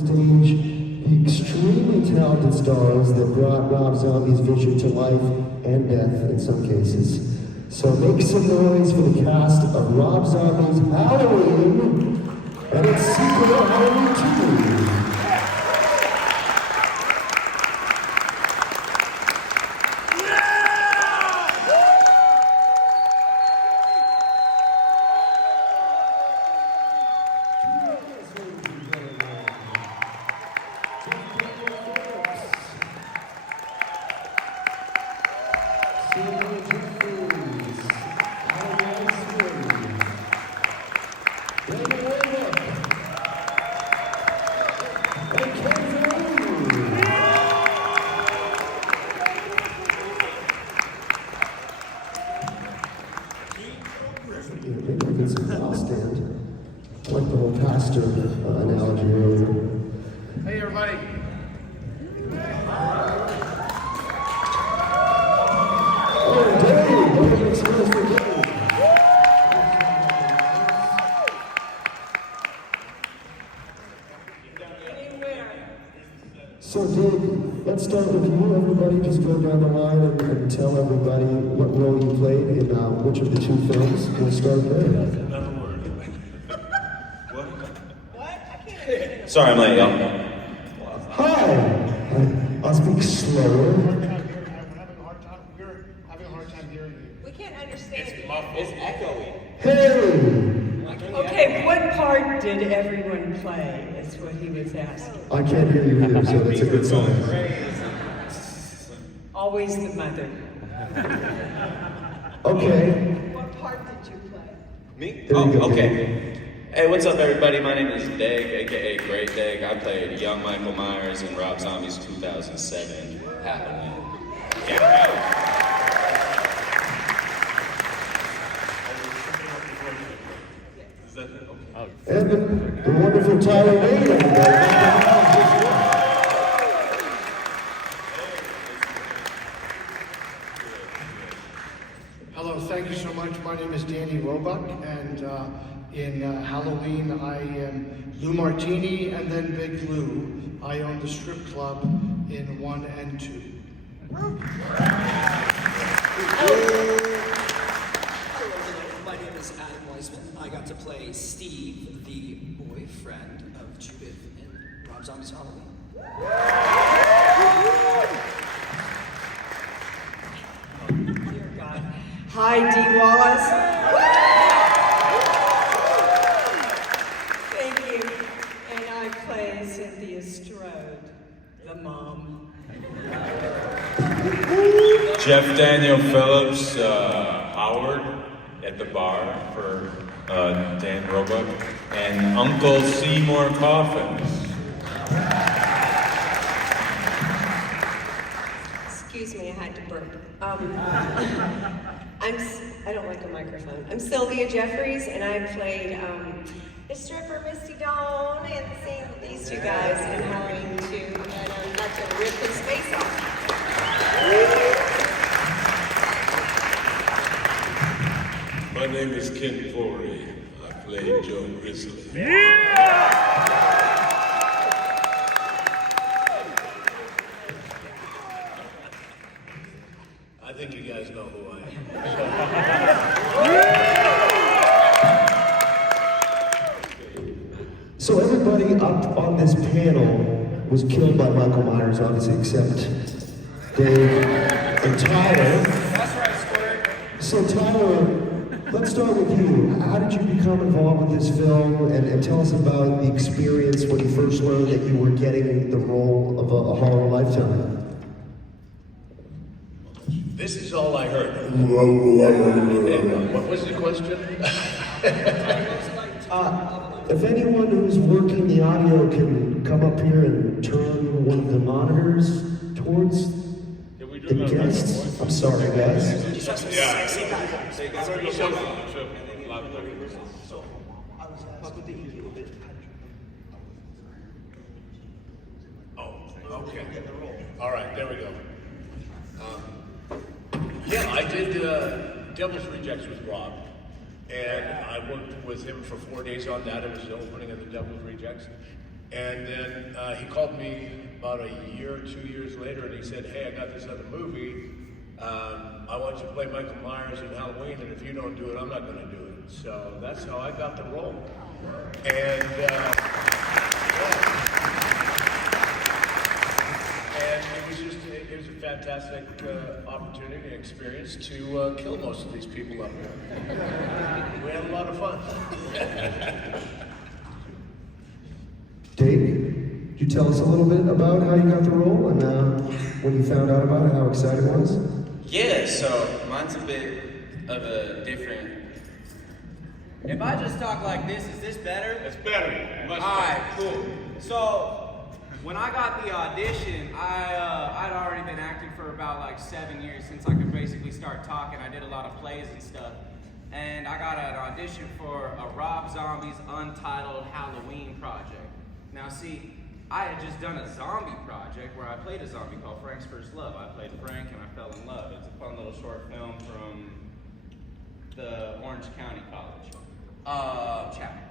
stage the extremely talented stars that brought Rob Zombie's vision to life and death in some cases. So make some noise for the cast of Rob Zombie's Halloween and its sequel, Halloween 2. Sylvia Jefferies, Weisman, Roebuck, and Foree. Maybe we get some ball stand. I like the whole pastor analogy earlier. Hey, everybody. So Daeg, let's start with you. Everybody just go down the line and tell everybody what role you played in which of the two films. We'll start there. Another word. What? What? I can't. Sorry, I'm late, y'all. Hi! I'll speak slower. We're having a hard time hearing you. We can't understand you. It's echoey. Hey! Okay, what part did everyone play is what he was asking. I can't hear you either, so that's a good sign. Always the mother. Okay. What part did you play? Me? There you go. Okay. Hey, what's up, everybody? My name is Daeg, aka Great Daeg. I played young Michael Myers in Rob Zombie's 2007 Halloween. Yeah. And the wonderful Tyler Wade, everybody. Hello, thank you so much. My name is Danny Roebuck, and in Halloween I am Lou Martini and then Big Lou. I own the strip club in 1 and 2. Hello, my name is Adam Weisman. I got to play Steve, the boyfriend of Judith in Rob Zombie's Halloween. Dear God. Hi, Dee Wallace. Thank you. And I play Cynthia Strode, the mom. Jeff Daniel Phillips, Howard at the bar for Dan Roebuck, and Uncle Seymour Coffins. Excuse me, I had to burp. I don't like a microphone. I'm Sylvia Jefferies, and I played the stripper Misty Dawn and same with these two guys in Halloween 2, and I got to rip his face off. My name is Ken Foree. I played Joe Grizzly. I think you guys know who I am. So everybody up on this panel was killed by Michael Myers, obviously, except Daeg and Tyler. That's right, Squirt. So Tyler, let's start with you. How did you become involved with this film, and tell us about the experience when you first learned that you were getting the role of a horror lifetime? This is all I heard. What was the question? If anyone who's working the audio can come up here and turn one of the monitors towards the guests. I'm sorry, guys. Oh, okay. All right, there we go. Yeah, I did Devil's Rejects with Rob, and I worked with him for 4 days on that. It was the opening of the Devil's Rejects, And then he called me about a year or 2 years later, and he said, "Hey, I got this other movie. I want you to play Michael Myers in Halloween, and if you don't do it, I'm not going to do it." So that's how I got the role. And yeah. And it was a fantastic opportunity and experience to kill most of these people up here. We had a lot of fun. Daeg, could you tell us a little bit about how you got the role and when you found out about it, how excited it was? Yeah, so mine's a bit of a different. If I just talk like this, is this better? It's better. Much Alright, better. cool. So, when I got the audition, I'd already been acting for about like 7 years since I could basically start talking. I did a lot of plays and stuff. And I got an audition for a Rob Zombie's untitled Halloween project. Now see, I had just done a zombie project where I played a zombie called Frank's First Love. I played Frank and I fell in love. It's a fun little short film from the Orange County College. Chapel.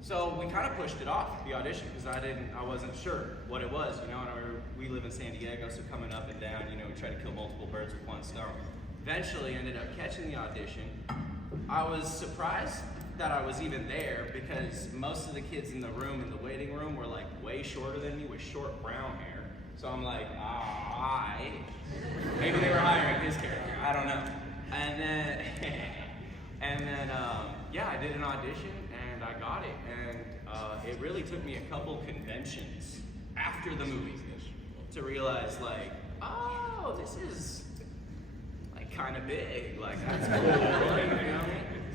So we kind of pushed it off, the audition, because I wasn't sure what it was, you know, and we live in San Diego, so coming up and down, you know, we try to kill multiple birds with one stone. Eventually ended up catching the audition. I was surprised that I was even there because most of the kids in the room, in the waiting room, were like way shorter than me with short brown hair. So I'm like, maybe they were hiring his character, I don't know. And then, yeah, I did an audition and I got it. And it really took me a couple conventions after the movie to realize like, oh, this is like kind of big, like that's cool, you know what I mean?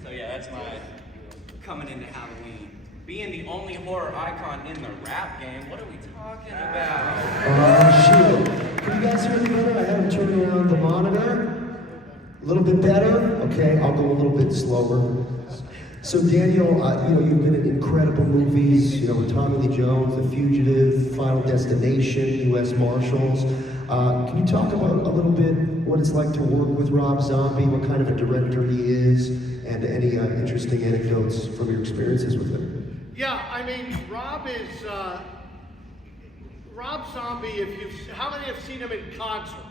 So yeah, that's my coming into Halloween. Being the only horror icon in the rap game, what are we talking about? Shoot. Can you guys hear me better? I haven't turned around the monitor. A little bit better? Okay, I'll go a little bit slower. So Daniel, you know, you've been in incredible movies, you know, with Tommy Lee Jones, The Fugitive, Final Destination, U.S. Marshals. Can you talk about a little bit what it's like to work with Rob Zombie, what kind of a director he is, and any interesting anecdotes from your experiences with him? Yeah, I mean, Rob Zombie, how many have seen him in concert?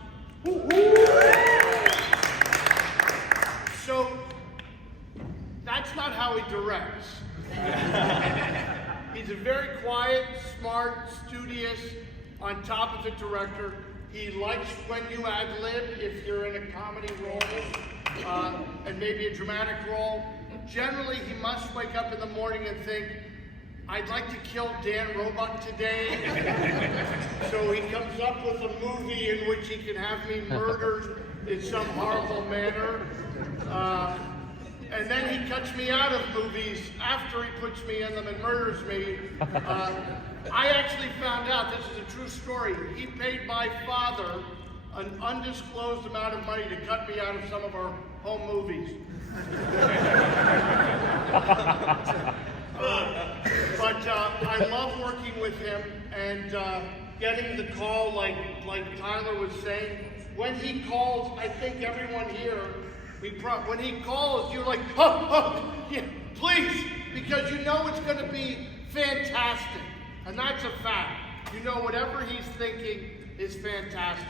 So, that's not how he directs. He's a very quiet, smart, studious, on top of the director. He likes when you ad-lib if you're in a comedy role, and maybe a dramatic role. Generally, he must wake up in the morning and think, I'd like to kill Dan Roebuck today. So he comes up with a movie in which he can have me murdered in some horrible manner. And then he cuts me out of movies after he puts me in them and murders me. I actually found out, this is a true story, he paid my father an undisclosed amount of money to cut me out of some of our home movies. But I love working with him and getting the call like Tyler was saying. When he calls, I think everyone here, when he calls, you're like, yeah, please, because you know it's going to be fantastic. And that's a fact. You know whatever he's thinking is fantastic.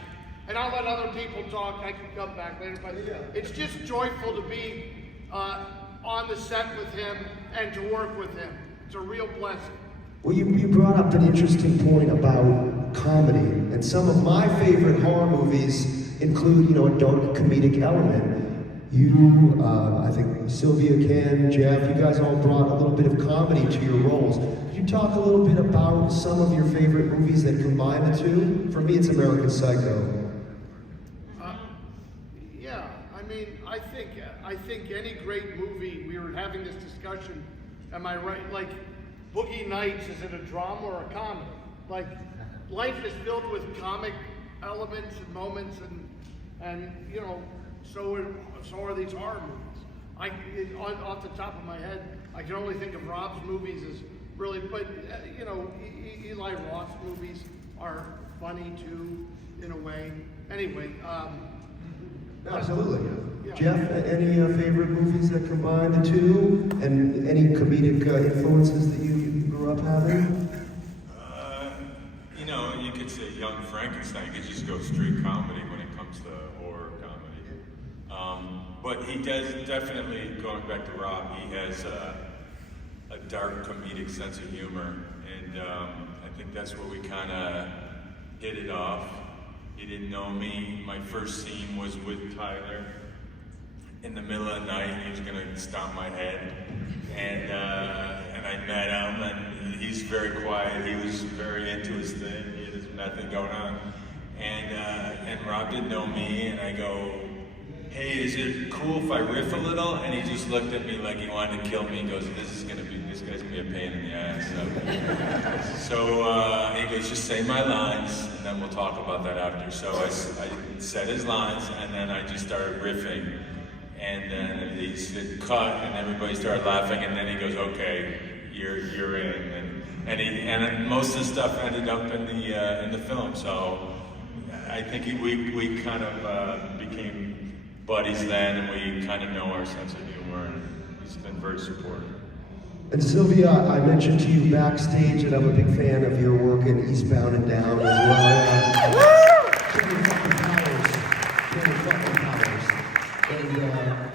And I'll let other people talk. I can come back later. But it's just joyful to be on the set with him and to work with him. It's a real blessing. Well, you brought up an interesting point about comedy, and some of my favorite horror movies include, you know, a dark comedic element. You, I think Sylvia, Ken, Jeff, you guys all brought a little bit of comedy to your roles. Could you talk a little bit about some of your favorite movies that combine the two? For me, it's American Psycho. Yeah, I mean, I think any great movie, we were having this discussion, am I right? Like, Boogie Nights, is it a drama or a comedy? Like, life is filled with comic elements and moments, and you know, so are these horror movies. Off the top of my head, I can only think of Rob's movies as really, but you know, Eli Roth's movies are funny too, in a way. Anyway, Absolutely. Yeah. Jeff, any favorite movies that combine the two, and any comedic influences that you grew up having? think it's a young Frankenstein. You could just go straight comedy when it comes to horror comedy. But he does definitely, going back to Rob, he has a dark comedic sense of humor, and I think that's where we kind of hit it off. He didn't know me. My first scene was with Tyler. In the middle of the night, he was gonna stomp my head, and I met him, and he's very quiet. He was very into his thing. He had nothing going on, and Rob didn't know me, and I go, "Hey, is it cool if I riff a little?" And he just looked at me like he wanted to kill me. He goes, this guy's gonna be a pain in the ass. So he goes, "Just say my lines, and then we'll talk about that after." So I said his lines, and then I just started riffing. And then he said cut, and everybody started laughing. And then he goes, "Okay, you're in." And most of the stuff ended up in the film. So I think we kind of became buddies then, and we kind of know our sense of humor. And he's been very supportive. And Sylvia, I mentioned to you backstage that I'm a big fan of your work in Eastbound and Down as well. And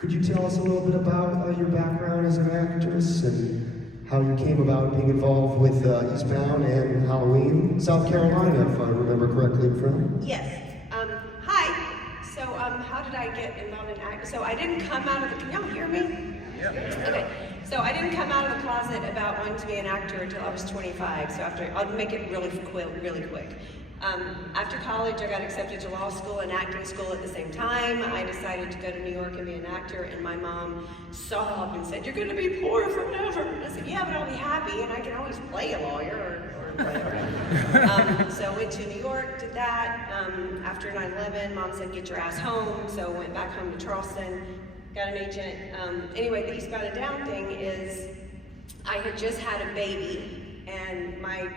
could you tell us a little bit about your background as an actress and how you came about being involved with Eastbound and Halloween, South Carolina, if I remember correctly from? Yes. Hi. So, how did I get involved in acting? So I didn't come out of the, can y'all hear me? Yeah. Okay. So I didn't come out of the closet about wanting to be an actor until I was 25. So I'll make it really quick. After college, I got accepted to law school and acting school at the same time. I decided to go to New York and be an actor, and my mom sobbed and said, "You're going to be poor forever." I said, "Yeah, but I'll be happy, and I can always play a lawyer or whatever." So I went to New York, did that. After 9/11, Mom said, "Get your ass home." So I went back home to Charleston, got an agent. Anyway, the Eastbound and Down thing is, I had just had a baby, and my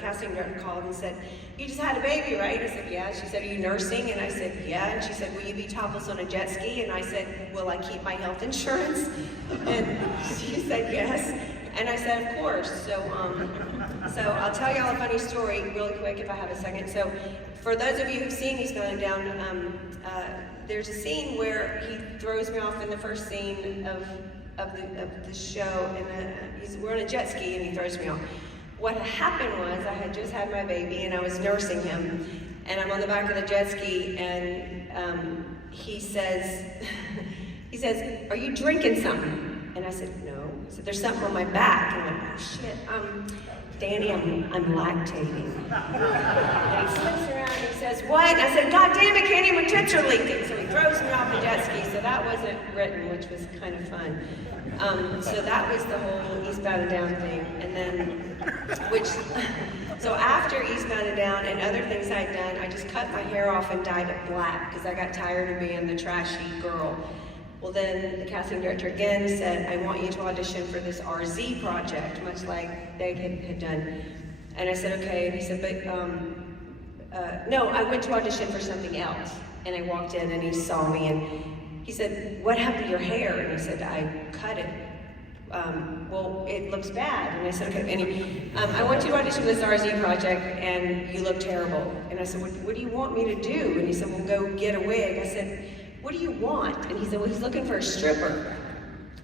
casting director called and said, "You just had a baby, right?" I said, "Yeah." She said, "Are you nursing?" And I said, "Yeah." And she said, "Will you be topless on a jet ski?" And I said, "Will I keep my health insurance?" And she said, "Yes." And I said, "Of course." So I'll tell y'all a funny story really quick if I have a second. So for those of you who've seen Eastbound and Down, there's a scene where he throws me off in the first scene of the show, and we're on a jet ski and he throws me off. What happened was I had just had my baby and I was nursing him, and I'm on the back of the jet ski, and he says, "Are you drinking something?" And I said, "No." He said, "There's something on my back." And I went, "Oh shit, Danny, I'm lactating." And he flips around and he says, "What?" And I said, "God damn it, Kenny, my tits are leaking." So he throws me off the jet ski. So that wasn't written, which was kind of fun. So that was the whole Eastbound and Down thing. And then, so after Eastbound and Down and other things I'd done, I just cut my hair off and dyed it black because I got tired of being the trashy girl. Well, then the casting director again said, "I want you to audition for this RZ project," much like Daeg had done. And I said, "Okay." And he said, "But no, I went to audition for something else." And I walked in and he saw me and he said, "What happened to your hair?" And I said, "I cut it." "Well, it looks bad." And I said, "Okay." And I went to audition for this RZ project and you look terrible. And I said, what do you want me to do?" And he said, "Well, go get a wig." I said, "What do you want?" And he said, "Well, he's looking for a stripper."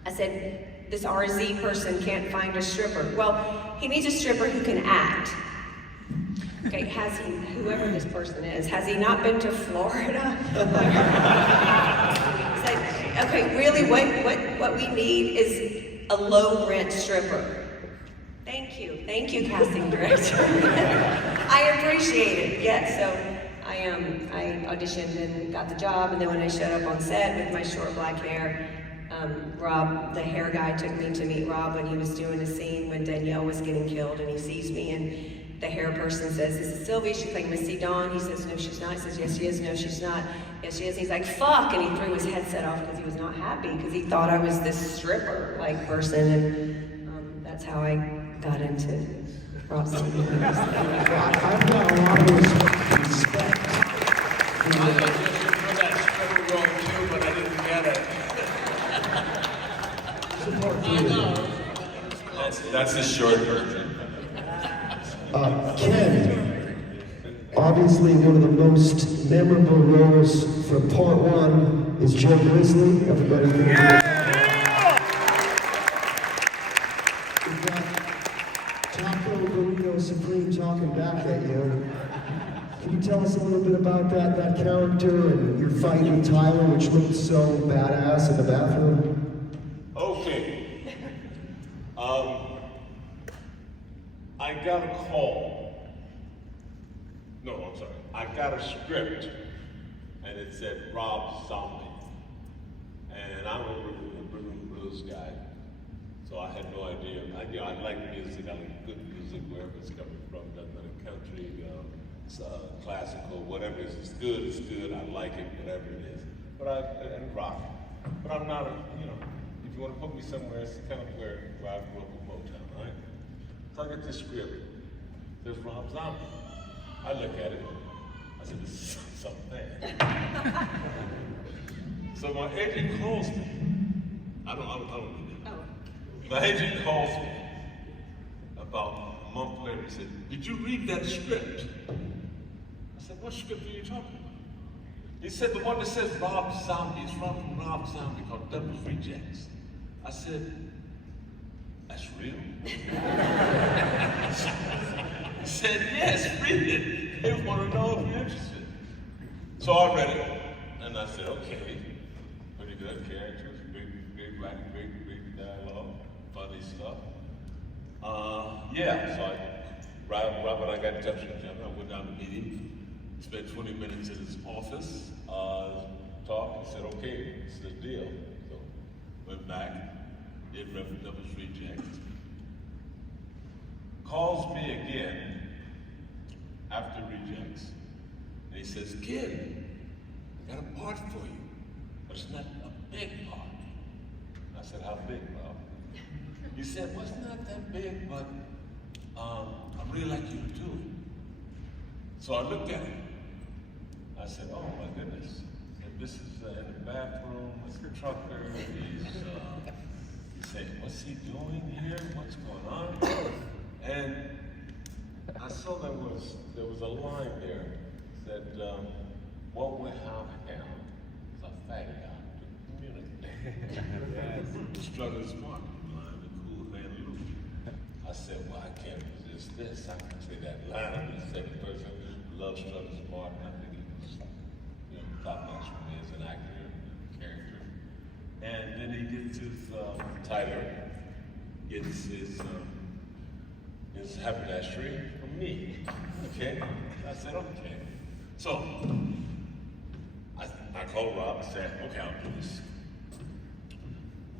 I said, "This RZ person can't find a stripper." "Well, he needs a stripper who can act." Okay, whoever this person is, has he not been to Florida? He said, "Okay, really, what we need is a low rent stripper." Thank you, casting director. I appreciate it. Yes, so I auditioned and got the job, and then when I showed up on set with my short black hair, Rob, the hair guy, took me to meet Rob when he was doing a scene when Danielle was getting killed, and he sees me, and the hair person says, "This is Sylvia, she's playing Misty Dawn." He says, "No, she's not." He says, "Yes, she is." "No, she's not." "Yes, she is." And he's like, "Fuck!" And he threw his headset off because he was not happy, because he thought I was this stripper-like person, and that's how I got into Rob Zombie movies. I've got a lot of respect. I auditioned for that stripper role too, but I didn't get it. Support for you. That's the short version. Ken, obviously one of the most memorable roles from part one is Joe Grizzly. Everybody know We've got Taco Burrito Supreme talking back at you. Can you tell us a little bit about that character and your fight with Tyler, which looked so badass in the bathroom? Okay. I got a call. No, I'm sorry. I got a script, and it said Rob Zombie. And I'm a rhythm and blues guy, so I had no idea. I like music. I like good music wherever it's coming from. Doesn't matter country, classical, whatever it is. It's good. It's good. I like it, whatever it is. And rock. But I'm not if you want to put me somewhere, it's kind of where I grew up in Motown, right? So I get this script. There's Rob Zombie. I look at it. I said, this is something. So my agent calls me. I don't do that. Oh. My agent calls me about a month later. He said, did you read that script? I said, what script are you talking about? He said, the one that says Rob Zombie. It's from Rob Zombie called Devil's Rejects. I said, that's real? He said, yes, read it. They want to know if you're interested. So I read it, and I said, okay, pretty good characters, great writing, great dialogue, funny stuff. So Robert, I got in touch with him. I went down to meet him, spent 20 minutes in his office, talked. He said, okay, it's the deal. So went back, did Devil's Rejects. Calls me again after Rejects, and he says, kid, I got a part for you, but it's not a big part. I said, how big, Rob? He said, well, it's not that big, but I'd really like you to do it. So I looked at him. I said, oh my goodness. And this is in the bathroom, it's the trucker, he's saying, what's he doing here? What's going on? And I saw there was a line there that what we have now is a fat guy to communicate. Yes. Struggle is smart, blind and cool, man, loose. I said, well, I can't resist this. I can say that line. I'm the second person who loves struggle smart, and I think it was top notch for me as an actor and character. And then he gets his Tyler gets his haberdashery from me. Okay? I said, okay. So I called Rob and said, okay, I'll do this.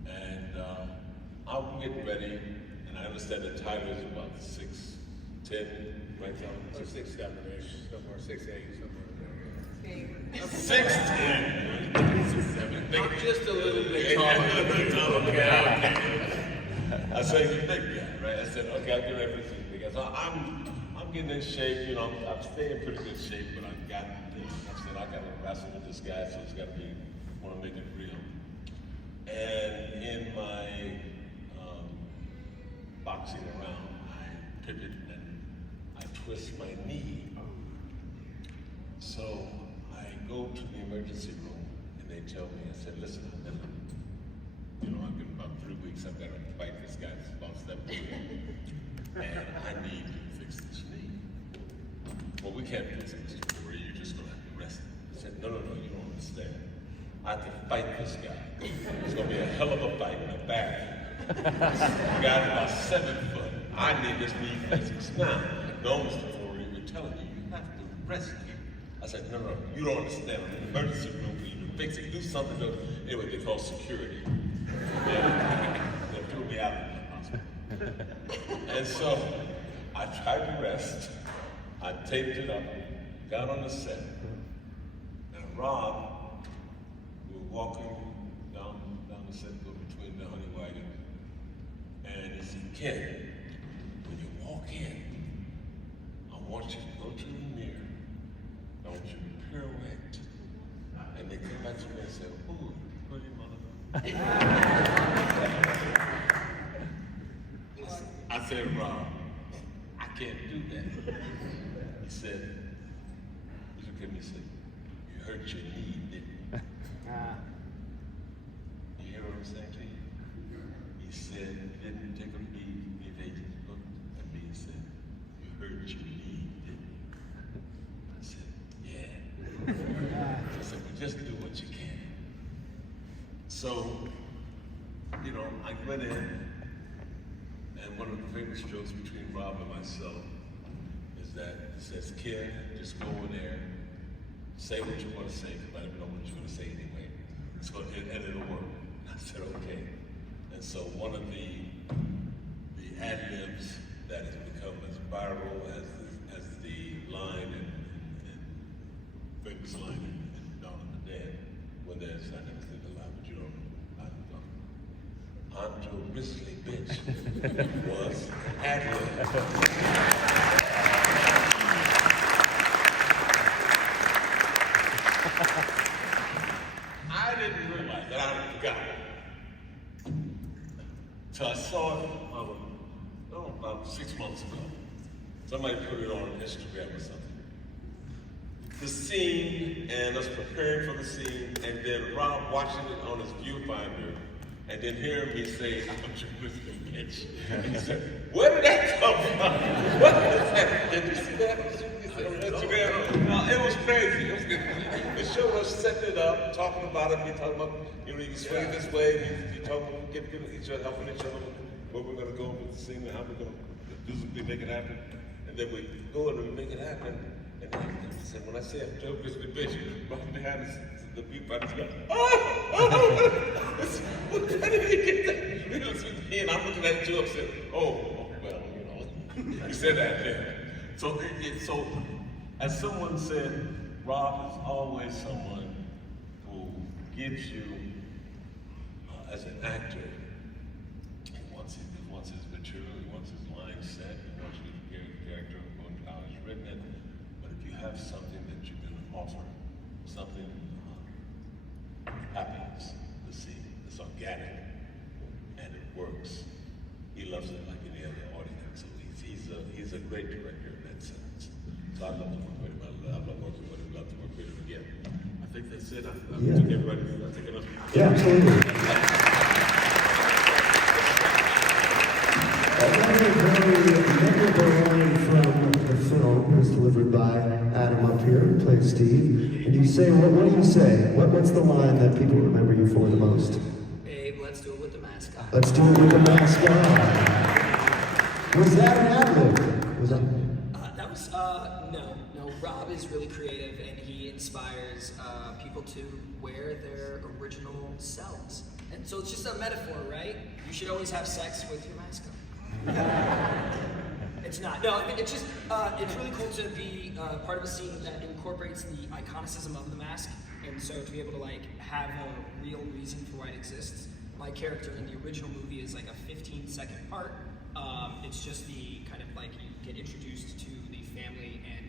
And I'm getting ready, and I understand that Tyler is about 6'10", right down? 6'7", somewhere 6'8", somewhere there. 6'10". 6'7". I'm just a little bit taller. Okay. I said, he's a big guy, right? I said, okay, I'll get ready for this because I'm getting in shape, I'm staying in pretty good shape, but I said, I got to wrestle with this guy, so it's got to be, I want to make it real. And in my boxing around, I pivot and I twist my knee. So I go to the emergency room and they tell me, I said, listen, I've been about 3 weeks, I've got to fight this guy that's about 7 and I need to fix this knee. Well, we can't fix it, Mr. Foree, you're just going to have to rest it. I said, no, you don't understand. I have to fight this guy. It's going to be a hell of a fight in the back. This guy's about 7 foot. I need this knee fixed. Now, no, Mr. Foree, we're telling you, you have to rest it. I said, no, you don't understand. I'm in the emergency room for you to fix it. Do something. Anyway, they call security. They threw me out of the hospital. And so I tried to rest. I taped it up, got on the set. And Rob, we were walking down the set, go between the honey wagon. And he said, Ken, when you walk in, I want you to go to the mirror. I want you to pirouette. And they come back to me and say, ooh, pretty motherfucker. I said, Rob, I can't do that. He said, he looked at me and said, you hurt your knee, didn't you? You hear what I'm saying to you? He said, he didn't take a knee, he looked at me and said, you hurt your knee, didn't you? I said, yeah. He said, well, just do what you can. So, you know, I went in, and one of the famous jokes between Rob and myself is that he says, kid, just go in there, say what you want to say, because I don't know what you're going to say anyway. And it'll work. I said, okay. And so one of the ad-libs that has become as viral as the line and famous line in Dawn of the Dead, when there's, I never said the line, but you don't know, I'm Joe Grizzly bitch, was an ad-lib. I didn't realize that I forgot. So I saw it about 6 months ago. Somebody put it on Instagram or something. The scene and us preparing for the scene, and then Rob watching it on his viewfinder, and then hearing me say, I'm your Grizzly bitch. And he said, where did that come from? What is that? Did you see that on Instagram? No, it was crazy. It was good. The show was setting it up, talking about it. We talking about, you know, you swing it this way. You talking, get each other, helping each other, where we're going to go with the scene, and how we're going to physically make it happen. And then we go and we make it happen. And then I said, when I say I'm Joe Grizzly bitch, right behind the viewfinder, go, how did he get that? And I'm looking at Joe and said, oh, well, you know, he said that there. So, so, as someone said, Rob is always someone who gives you, as an actor, he wants his material, he wants his line set, he wants you to get a character on how it's written it. But if you have something that you can offer, something happens, the scene, it's organic, and it works. He loves it like any other audience. So he's a great director in that sense. So I love to work with him. I love working with him. I love to work with him again. I think that's it. I took everybody. I took enough. Yeah, absolutely. Another very memorable line from the film was delivered by Adam up here, who plays Steve. And you say, what do you say? What's the line that people remember you for the most? Babe, let's do it with the mask on. Let's do it with the mask on. Was that an ad-lib? Was that? That was, no. Rob is really creative, and he inspires people to wear their original selves. And so it's just a metaphor, right? You should always have sex with your mask on. It's not. No, I mean, it's just, it's really cool to be part of a scene that incorporates the iconicism of the mask. And so to be able to like have a real reason for why it exists. My character in the original movie is like a 15-second part. It's just the kind of like you get introduced to the family and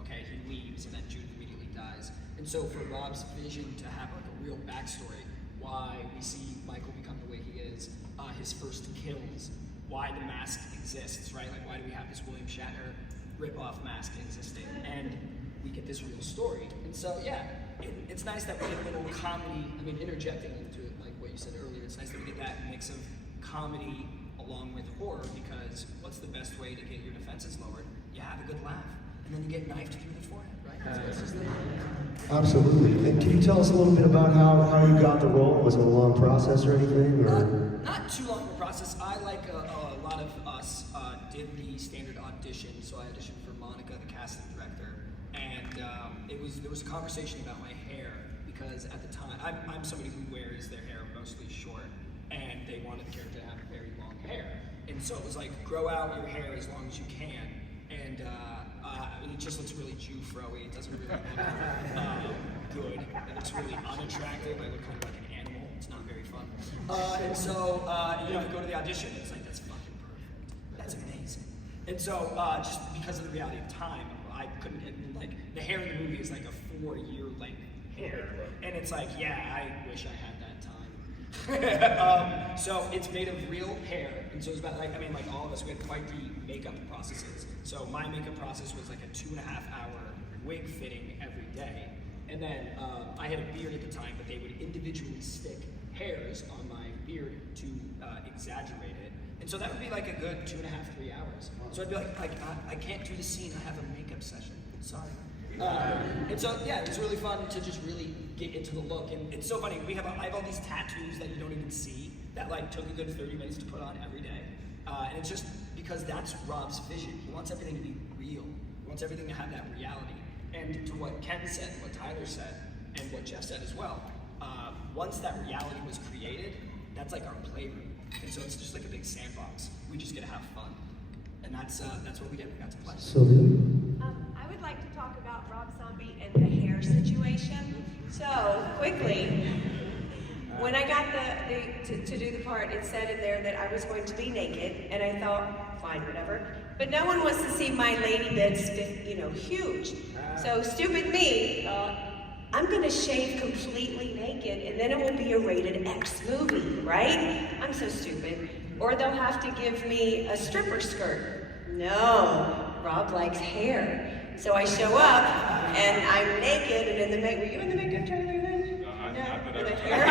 okay, he leaves and then Judith immediately dies. And so for Rob's vision to have like a real backstory, why we see Michael become the way he is, his first kills, why the mask exists, right? Like why do we have this William Shatner rip-off mask existing? And we get this real story. And so yeah, it's nice that we get a little comedy, I mean interjecting into it, like what you said earlier, it's nice that we get that mix of comedy along with horror, because what's the best way to get your defenses lowered? You have a good laugh, and then you get knifed through the forehead, right? So it's just Absolutely. And can you tell us a little bit about how you got the role? Was it a long process or anything? Or? Not too long of a process. I, like a lot of us, did the standard audition. So I auditioned for Monica, the casting director, and there was a conversation about my hair, because at the time, I'm somebody who wears their hair mostly short, and they wanted the character to have very long hair. And so it was like, grow out your hair as long as you can. And it just looks really Jew-fro-y. It doesn't really look good. It looks really unattractive. I look kind of like an animal. It's not very fun. And so, I go to the audition, and it's like, that's fucking perfect. That's amazing. And so, just because of the reality of time, I couldn't, like, the hair in the movie is like a 4-year length hair. And it's like, yeah, I wish I had that time. So it's made of real hair, and so it's about like all of us, we had quite the makeup processes. So my makeup process was like a 2.5 hour wig fitting every day, and then I had a beard at the time, but they would individually stick hairs on my beard to exaggerate it, and so that would be like a good 2.5, 3 hours. So I'd be like I can't do the scene. I have a makeup session. Sorry. And so yeah, it was really fun to just really get into the look, and it's so funny. I have all these tattoos that you don't even see that like took a good 30 minutes to put on every day, and it's just because that's Rob's vision. He wants everything to be real. He wants everything to have that reality. And to what Ken said, and what Tyler said, and what Jeff said as well, once that reality was created, that's like our playroom, and so it's just like a big sandbox. We just get to have fun, and that's what we did. We got to play. Sylvia? I would like to talk about Rob Zombie and the hair situation. So, quickly, when I got to do the part, it said in there that I was going to be naked, and I thought, fine, whatever. But no one wants to see my lady bits, huge. So, stupid me thought, I'm gonna shave completely naked, and then it will be a rated X movie, right? I'm so stupid. Or they'll have to give me a stripper skirt. No, Rob likes hair. So I show up, and I'm naked, and in the makeup. Were you in the makeup trailer then? No, with a hair.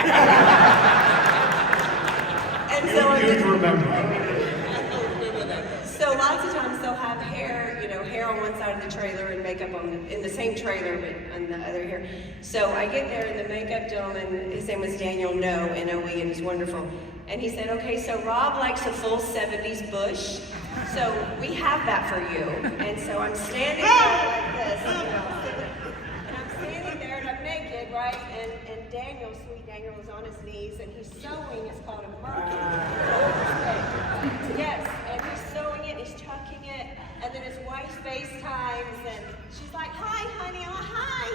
And so You'd remember. So lots of times they'll have hair, hair on one side of the trailer and makeup in the same trailer, but on the other hair. So I get there, and the makeup gentleman, his name was Daniel No, N-O-E, and he's wonderful. And he said, okay, so Rob likes a full 70s bush. So we have that for you. And so I'm standing there like this, and I'm standing there and I'm naked, right? And Daniel, sweet Daniel, is on his knees and he's sewing. It's called a merkin. Yes, and he's sewing it, he's tucking it, and then his wife FaceTimes and she's like, hi, honey. I'm like, hi,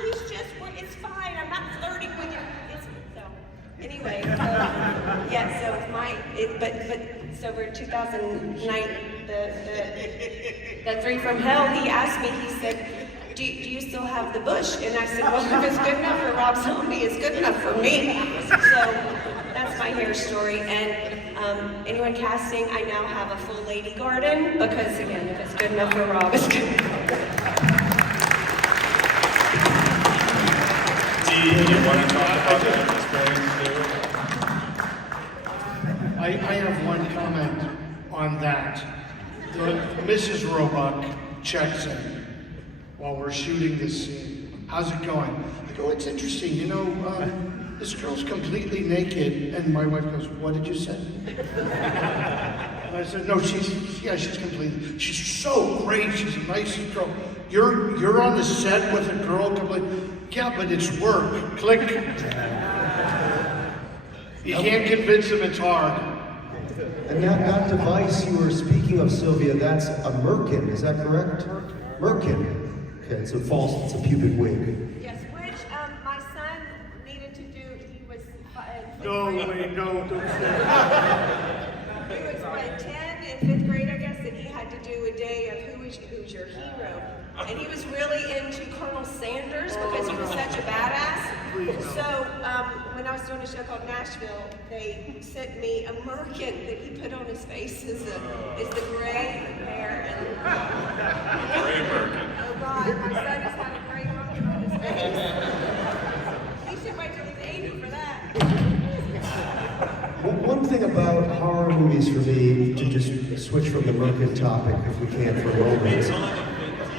it's fine. I'm not flirting with you. Anyway, so for 2009, the Three from Hell, he asked me, he said, do you still have the bush? And I said, well, if it's good enough for Rob Zombie, it's good enough for me. So that's my hair story. And anyone casting, I now have a full lady garden, because again, if it's good enough for Rob, it's good enough. Do you want to talk about that experience too? I have one comment on that. Mrs. Roebuck checks in while we're shooting this scene. How's it going? I go, it's interesting. This girl's completely naked. And my wife goes, what did you say? And I said, no, she's completely, she's so great. She's the nicest girl. You're on the set with a girl completely, yeah, but it's work. Click. You can't convince them it's hard. And that device you were speaking of, Sylvia, that's a merkin, is that correct? Merkin. Okay, it's a pubic wig. Yes, which my son needed to do. He was No, don't say that. He was 10 in 5th grade, I guess, and he had to do a day of who's your hero. And he was really into Colonel Sanders because he was such a badass. So when I was doing a show called Nashville, they sent me a merkin that he put on his face as the gray hair. And Gray merkin. oh God, my son just had a gray merkin on his face. He should wait till he's 80 for that. One thing about horror movies for me, to just switch from the merkin topic, if we can, for a moment. He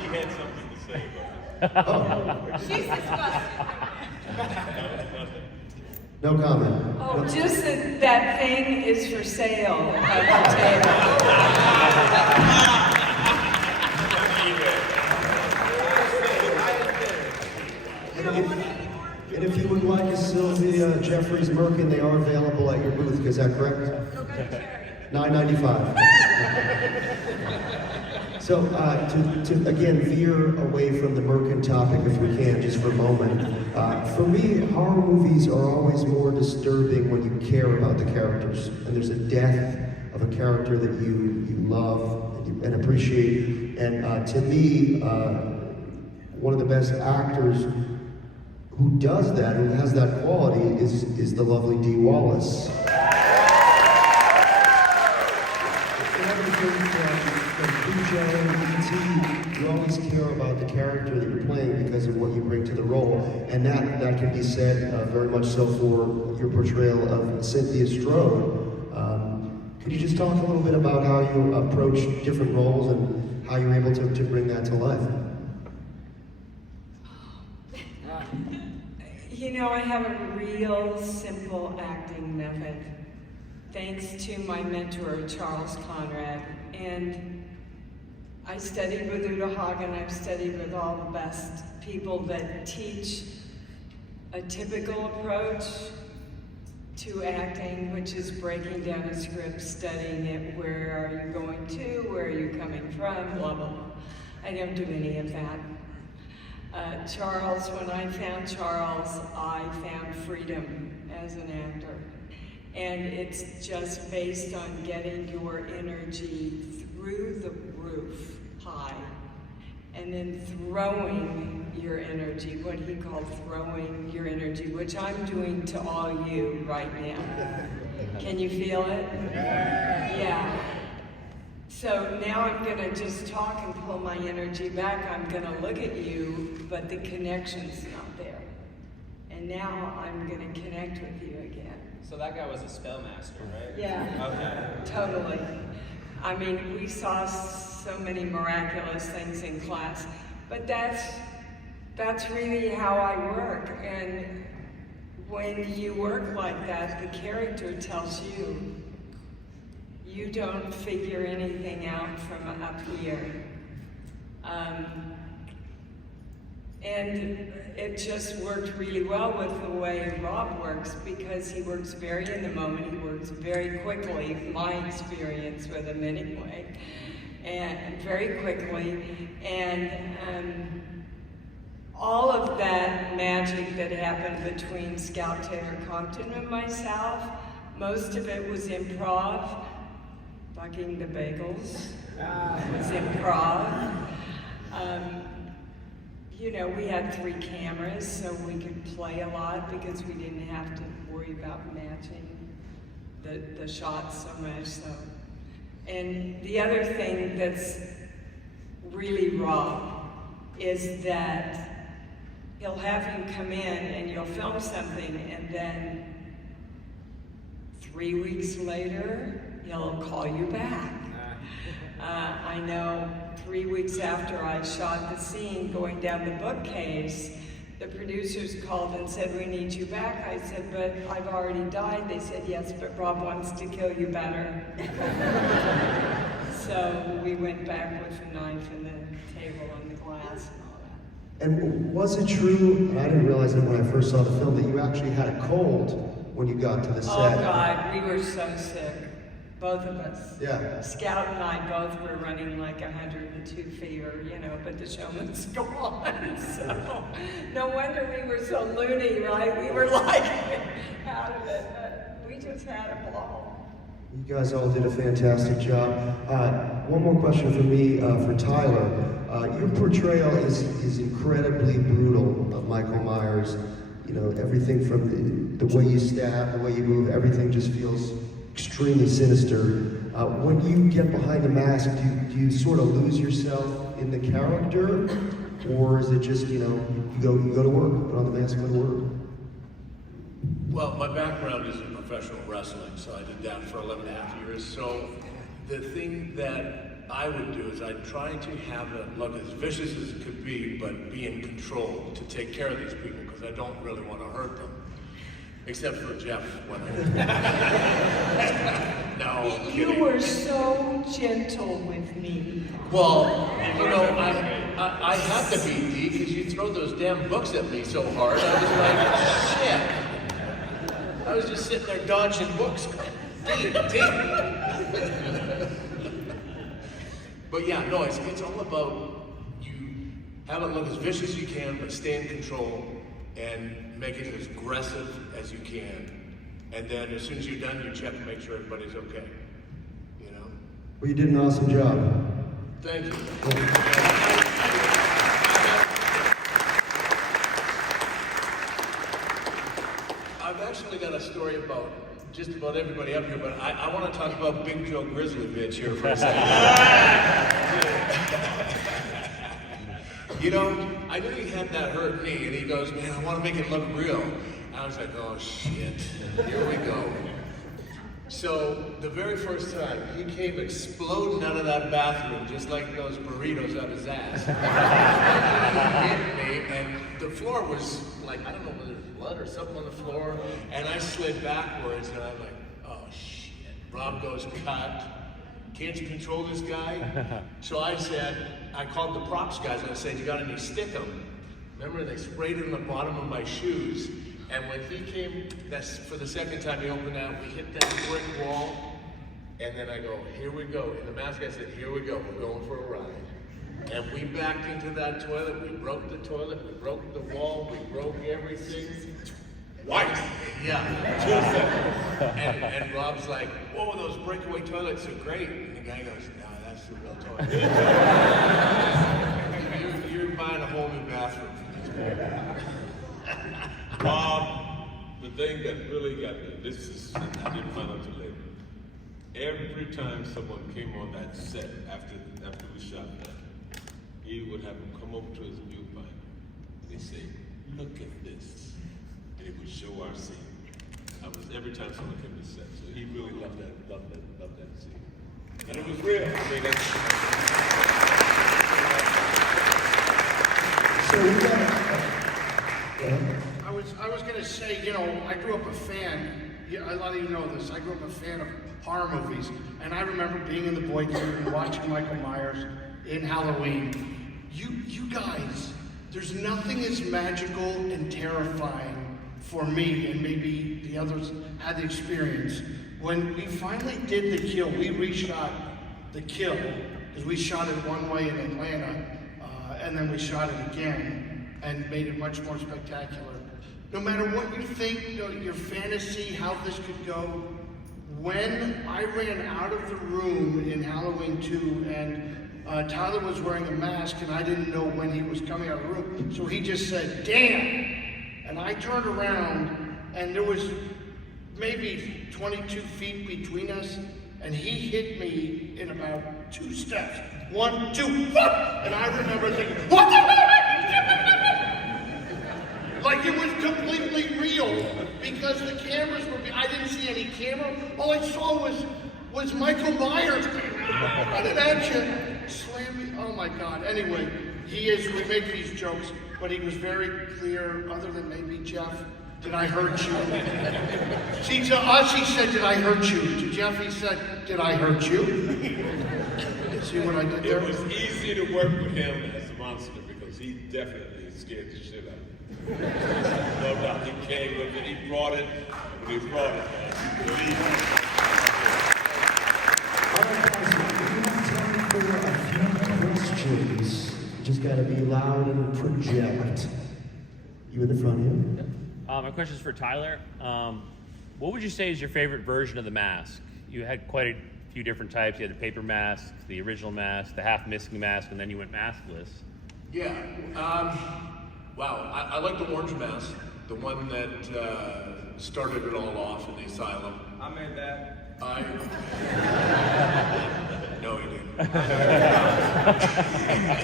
had something to say about Oh. She's disgusting. No comment. Oh, just that thing is for sale at the table. And if you would like a Sylvia Jefferies merkin, they are available at your booth. Is that correct? $9.95. So to again veer away from the merkin topic, if we can, just for a moment. For me, horror movies are always more disturbing when you care about the characters, and there's a death of a character that you love and appreciate. And to me, one of the best actors who does that, who has that quality, is the lovely Dee Wallace. Everything from Cujo, E.T., you always care about the character that you're playing because of what you bring to the role, and that can be said very much so for your portrayal of Cynthia Strode. Could you just talk a little bit about how you approach different roles and how you're able to bring that to life? You know, I have a real simple acting method, thanks to my mentor, Charles Conrad. And I studied with Uta Hagen, I've studied with all the best people that teach a typical approach to acting, which is breaking down a script, studying it, where are you going to, where are you coming from, blah, blah, blah. I don't do any of that. Charles, when I found Charles, I found freedom as an actor. And it's just based on getting your energy through the roof high, and then throwing your energy, what he called throwing your energy, which I'm doing to all you right now. Can you feel it? Yeah. So now I'm gonna just talk and pull my energy back. I'm gonna look at you, but the connection's not there. And now I'm gonna connect with you again. So that guy was a spellmaster, right? Yeah. Okay. Totally. I mean, we saw so many miraculous things in class, but that's really how I work. And when you work like that, the character tells you. You don't figure anything out from up here. And it just worked really well with the way Rob works, because he works very in the moment, he works very quickly, my experience with him anyway, and very quickly. And all of that magic that happened between Scout Taylor Compton and myself, most of it was improv. Bugging the bagels was improv. You know, we had 3 cameras, so we could play a lot because we didn't have to worry about matching the shots so much. So, and the other thing that's really raw is that he'll have you come in and you'll film something, and then 3 weeks later, he'll call you back. I know 3 weeks after I shot the scene going down the bookcase, the producers called and said, "We need you back." I said, "But I've already died." They said, "Yes, but Rob wants to kill you better." So we went back with the knife and the table and the glass and all that. And was it true, and I didn't realize it when I first saw the film, that you actually had a cold when you got to the set? Oh God, we were so sick. Both of us. Yeah. Scout and I both were running like 102 fever, you know, but the show must go on. So no wonder we were so loony, right? We were like out of it, but we just had a ball. You guys all did a fantastic job. One more question for me, for Tyler. Your portrayal is incredibly brutal of Michael Myers. You know, everything from the way you stab, the way you move, everything just feels extremely sinister. When you get behind the mask, do you sort of lose yourself in the character, or is it just, you know, you go to work, put on the mask, go to work? Well, my background is in professional wrestling, so I did that for 11.5 years. So the thing that I would do is I'd try to have it look as vicious as it could be, but be in control to take care of these people, because I don't really want to hurt them. Except for Jeff. When no, you were so gentle with me. Well, you know, I had to be, Dee, because you throw those damn books at me so hard. I was like, shit. I was just sitting there dodging books. Dee. But yeah, no, it's all about you have it look as vicious as you can, but stay in control and make it as aggressive as you can. And then as soon as you're done, you check and make sure everybody's okay. You know? Well, you did an awesome job. Thank you. just about everybody up here, but I want to talk about Big Joe Grizzly Bitch here for a second. You know, I knew he had that hurt knee, and he goes, man, I want to make it look real. I was like, oh shit, here we go. So the very first time, he came exploding out of that bathroom, just like those burritos out of his ass. He hit me, and the floor was like, I don't know whether there was blood or something on the floor, and I slid backwards, and I'm like, oh shit. Rob goes, cut. Can't you control this guy? So I called the props guys, and I said, you got any stickum? Remember, they sprayed it on the bottom of my shoes. And when he came, that's for the second time he opened that, we hit that brick wall, and then I go, here we go. In the mask, I said, here we go, we're going for a ride. And we backed into that toilet, we broke the toilet, we broke the wall, we broke everything. White! Yeah. And Rob's like, whoa, those breakaway toilets are great. And the guy goes, no, that's the real toilet. You're buying a whole new bathroom for this guy. Bob, the thing that really got me, I didn't find out till later. Every time someone came on that set after we shot that, he would have them come over to his viewfinder and they say, look at this. And he would show our scene. Every time someone came to set. So he really loved that scene. And it was real. I mean, So we got. I was gonna say, you know, I grew up a fan. A lot of you know this. I grew up a fan of horror movies, and I remember being in the boy theater and watching Michael Myers in Halloween. You guys, there's nothing as magical and terrifying for me, and maybe the others had the experience. When we finally did the kill, we reshot the kill because we shot it one way in Atlanta, and then we shot it again and made it much more spectacular. No matter what you think, your fantasy, how this could go, when I ran out of the room in Halloween 2 and Tyler was wearing a mask and I didn't know when he was coming out of the room, so he just said, damn! And I turned around and there was maybe 22 feet between us, and he hit me in about 2 steps. 1, 2, and I remember thinking, what the hell? Like it was completely real because the cameras were, I didn't see any camera. All I saw was Michael Myers running at you, slamming. Oh my God. Anyway, we make these jokes, but he was very clear, other than maybe Jeff, did I hurt you? See, to us he said, did I hurt you? To Jeff he said, did I hurt you? See what I did there? It was easy to work with him as a monster because he definitely scared the shit out of me. No doubt he came with it, he brought it, man. Believe it. All right, guys, we have time for a few questions. Just gotta be loud and project. You in the front here? My question is for Tyler. What would you say is your favorite version of the mask? You had quite a few different types. You had the paper mask, the original mask, the half missing mask, and then you went maskless. Yeah. Wow. I like the orange mask, the one that started it all off in the asylum. I made that. No, he didn't. You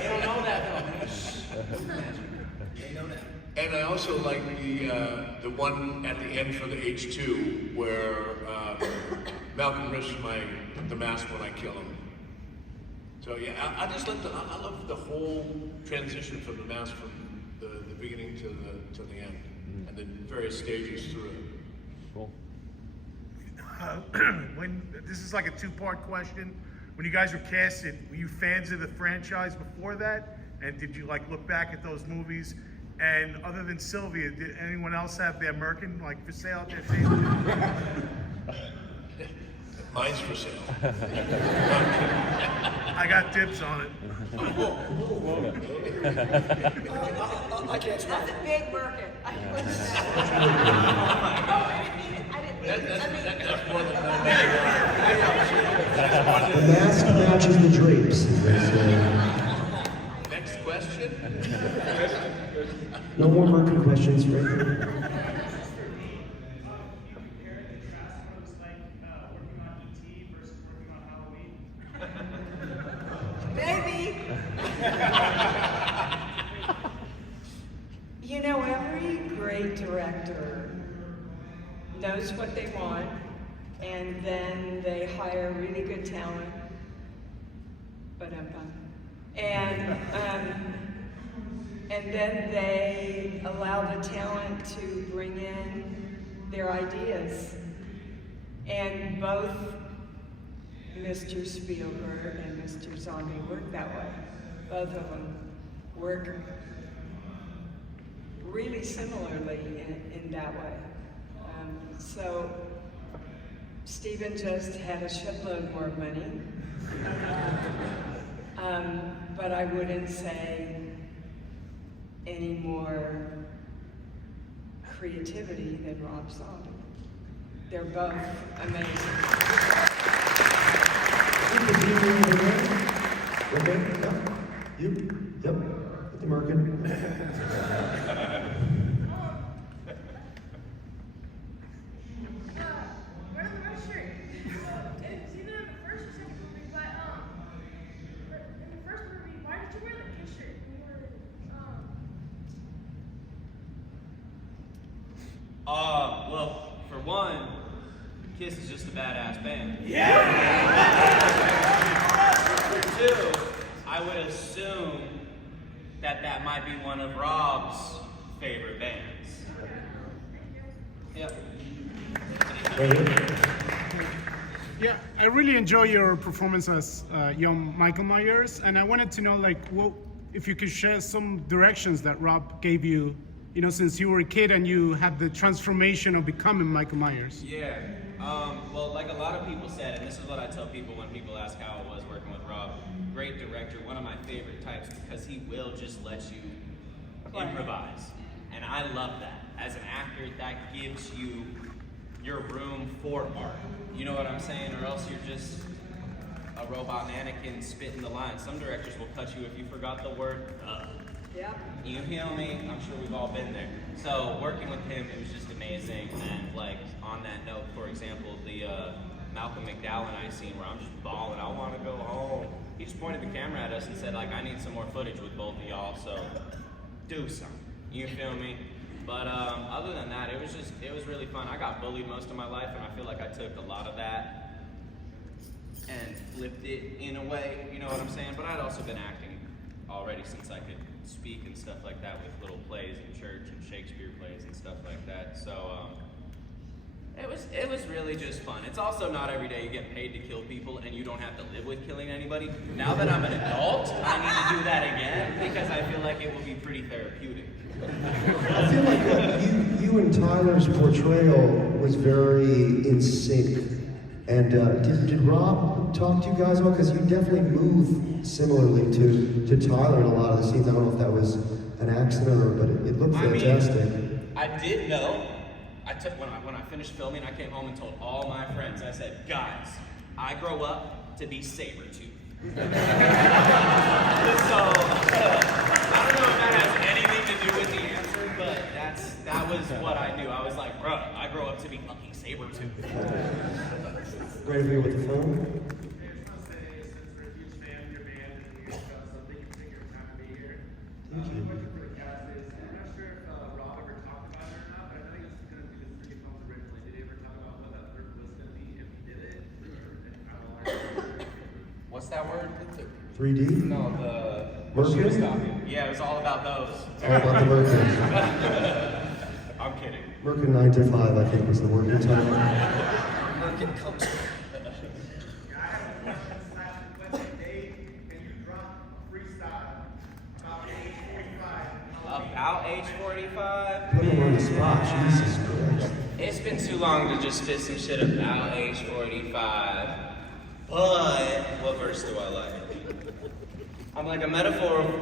don't know that though. And I also like the one at the end for the H2 where Malcolm risks the mask when I kill him. So yeah, I just like I love the whole transition from the mask from the beginning to the end, and the various stages through it. Cool. When this is like a 2-part question, when you guys were casted, were you fans of the franchise before that? And did you like look back at those movies? And other than Sylvia, did anyone else have their Merkin like for sale at their table? Mine's for sale. I got dibs on it. I can't answer That's that. a big market. I didn't That's more than The mask matches the drapes. as they say. Next question. No more Merkin questions, right? You know, every great director knows what they want, and then they hire really good talent. And then they allow the talent to bring in their ideas. And both Mr. Spielberg and Mr. Zombie work that way. Both of them work really similarly in that way. So Steven just had a shitload more money. But I wouldn't say any more creativity than Rob Zombie. They're both amazing. Okay, yeah. You? Yep. With the Merkin. Well, for one, Kiss is just a badass band. Yeah! For two, I would assume that that might be one of Rob's favorite bands. Yep. Yeah, I really enjoy your performance as young Michael Myers, and I wanted to know, like, if you could share some directions that Rob gave you, you know, since you were a kid and you had the transformation of becoming Michael Myers. Yeah. Well, like a lot of people said, and this is what I tell people when people ask how it was working with Rob. Great director, one of my favorite types, because he will just let you improvise. And I love that. As an actor, that gives you your room for art. You know what I'm saying? Or else you're just a robot mannequin spitting the lines. Some directors will cut you if you forgot the word Yep. You feel me? I'm sure we've all been there. So working with him, it was just amazing. And like on that note, for example, the Malcolm McDowell and I scene where I'm just bawling, I want to go home. He just pointed the camera at us and said, like, I need some more footage with both of y'all, so do something. You feel me? But other than that, it was really fun. I got bullied most of my life, and I feel like I took a lot of that and flipped it in a way, you know what I'm saying? But I'd also been acting already since I could speak and stuff like that with little plays in church and Shakespeare plays and stuff like that. So it was really just fun. It's also not every day you get paid to kill people and you don't have to live with killing anybody. Now that I'm an adult, I need to do that again because I feel like it will be pretty therapeutic. I feel like you and Tyler's portrayal was very in sync. And did Rob talk to you guys all? Because you definitely move similarly to Tyler in a lot of the scenes. I don't know if that was an accident or, but it looked fantastic. I did know. When I finished filming, I came home and told all my friends. I said, guys, I grow up to be Sabretooth. So I don't know if that has anything to do with the answer, but that was what I knew. I was like, bro, I grow up to be fucking Sabretooth. Great to be with the phone. Thank you. What's that word? 3D? No, the Mercury? Yeah, it was all about those. All about the Mercury. I'm kidding. Mercury 9 to 5, I think, was the working title. Merkin comes from. About H45? Put him on the spot, Jesus Christ. It's been too long to just spit some shit about H45. But what verse do I like? I'm like a metaphor of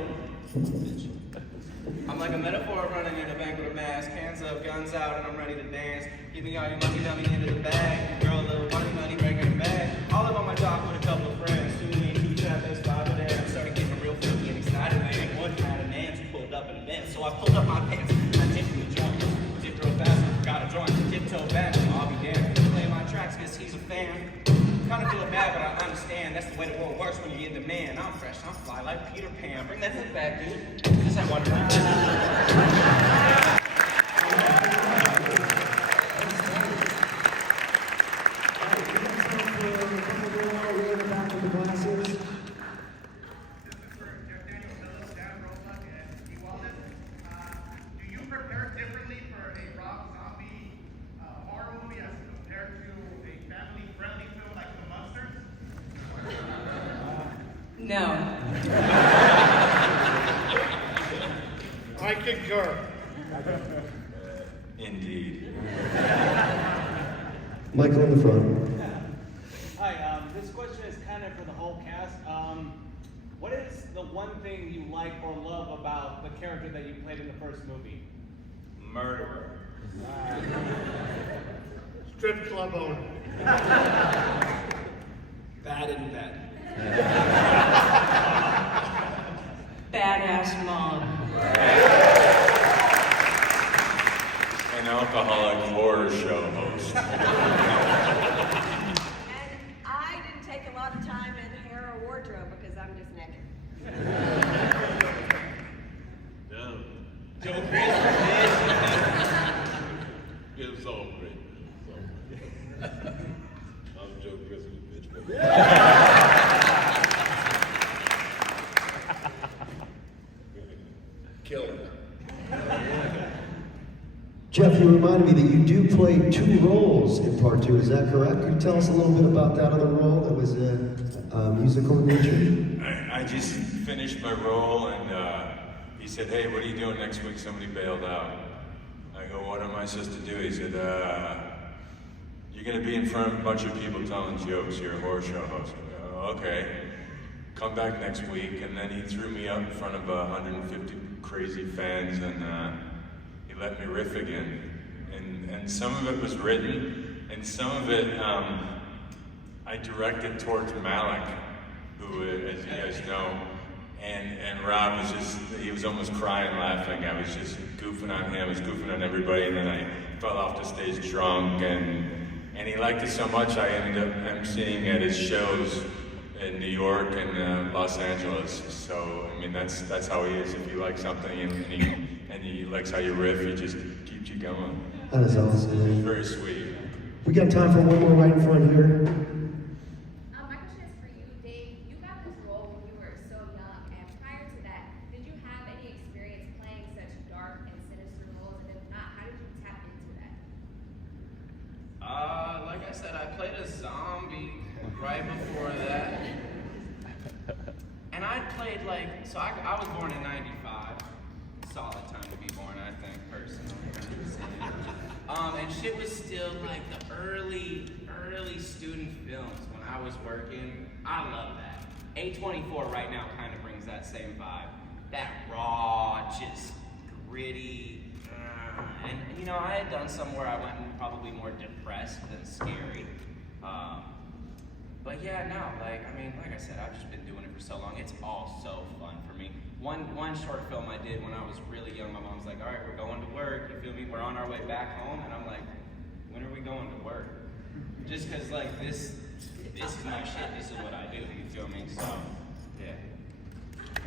running in a bank with a mask, hands up, guns out, and I'm ready to dance. Give me all your money, dummy into the bag. Girl, a little money, breaking the bag. All up on my dock with a couple of friends. 2 me and 2 trap, that's 5 of them. Started getting real freaky and excited, man. One had a man who pulled up in a Benz, so I pulled up my pants. I dipped in the jump, dipped real fast, got a joint, tiptoe back, I'll be damned. Play my tracks, cause he's a fan. kind of feel bad, but I understand. That's the way the world works when you're in demand. I'm fresh, I'm fly like Peter Pan. Bring that hook back, dude. Just have one around. Do you prepare differently for a Rob Zombie horror movie as compared to a family-friendly film like The Monsters? No. I concur. Indeed. Michael in the front. Hi, this question is kind of for the whole cast. What is the one thing you like or love about the character that you played in the first movie? Murderer. Strip club owner. Bad in bed. Badass mom. An alcoholic horror show host. And I didn't take a lot of time in hair or wardrobe because I'm just naked. Damn. Joe Chris. It was all great. I'm Joe Grizzly, bitch. Killer. Jeff, you reminded me that you do play 2 roles in part 2. Is that correct? Could you tell us a little bit about that other role that was musical in nature? I just finished my role, and he said, "Hey, what are you doing next week?" Somebody bailed out. I go, "What am I supposed to do?" He said, "You're going to be in front of a bunch of people telling jokes. You're a horror show host." I go, "Okay. Come back next week." And then he threw me up in front of 150 crazy fans, and he let me riff again. And some of it was written, and some of it I directed towards Malik, who, as you guys know, and Rob was he was almost crying laughing. I was just goofing on him, I was goofing on everybody, and then I fell off the stage drunk, and he liked it so much I ended up emceeing at his shows in New York and Los Angeles. So, I mean, that's how he is. If you like something and he likes how you riff, he just keeps you going. That is awesome. He's very sweet. We got time for one more right in front here. My question is for you, Dave. You got this role when you were so young, and prior to that, did you have any experience playing such dark and sinister roles? And if not, how did you tap into that? Like I said, I played a zombie right before that. And I played so I was born in 95. Solid time to be born, I think, personally. And shit was still like the early student films when I was working. I love that. H45 right now kind of brings that same vibe. That raw, just gritty. And you know, I had done some where I went probably more depressed than scary. But yeah, no, like I said, I've just been doing it for so long. It's all so fun for me. One short film I did when I was really young, my mom's like, "All right, we're going to work." You feel me? We're on our way back home, and I'm like, "When are we going to work?" Just because this is my shit. This is what I do. You feel me? So yeah.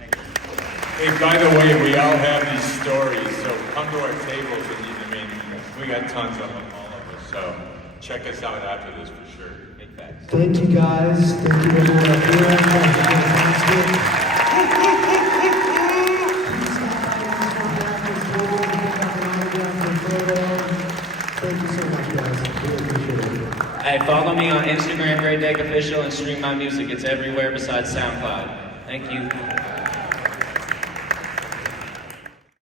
Thank you. Hey, by the way, we all have these stories, so come to our tables, and we got tons of them, all of us. So check us out after this for sure. Big facts. Thank you guys. Thank you everyone up here. Thank you so much, guys. Really appreciate it. Hey, follow me on Instagram, Daeg Official, and stream my music. It's everywhere besides SoundCloud. Thank you.